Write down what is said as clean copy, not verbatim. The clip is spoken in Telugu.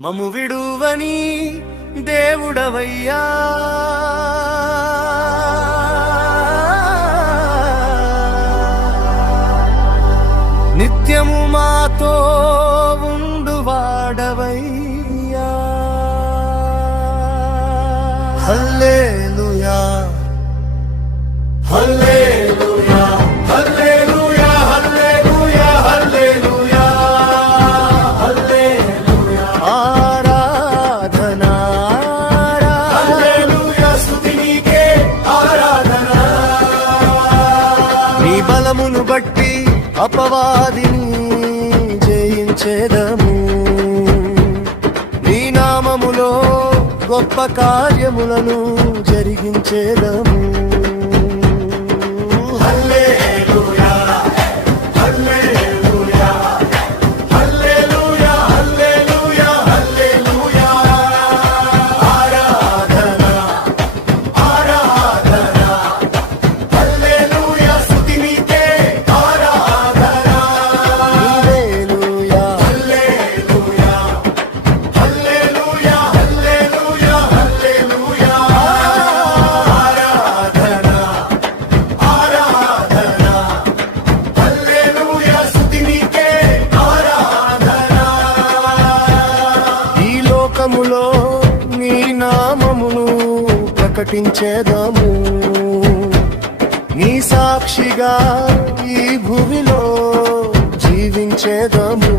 మము విడువని దేవుడవయ్యా, నిత్యము మాతో ఉండువాడవయ్యా. హల్లెలూయా హల్లెలూయా హల్లెలూయా హల్లెలూయా హల్లెలూయా హల్లెలూయా. ఆరాధనా హల్లెలూయా, స్తుతి నీకే ఆరాధన. నీ బలమును బట్టి అపవాదిని జయించేదము, నీ నామములో గొప్ప కార్యములను జరిగించేదము. హల్లెలూయా హల్లెలూయా హల్లెలూయా హల్లెలూయా హల్లెలూయా. ఆరాధన ఆరాధన హల్లెలూయా, స్తుతి నీకే ఆరాధన. హల్లెలూయా హల్లెలూయా హల్లెలూయా హల్లెలూయా హల్లెలూయా. ఆరాధన ఆరాధన హల్లెలూయా, స్తుతి నీకే ఆరాధన. ఈ లోకములో నీ నామమును ప్రకటించేదము, నీ సాక్షిగా ఈ భూమిలో జీవించేదము.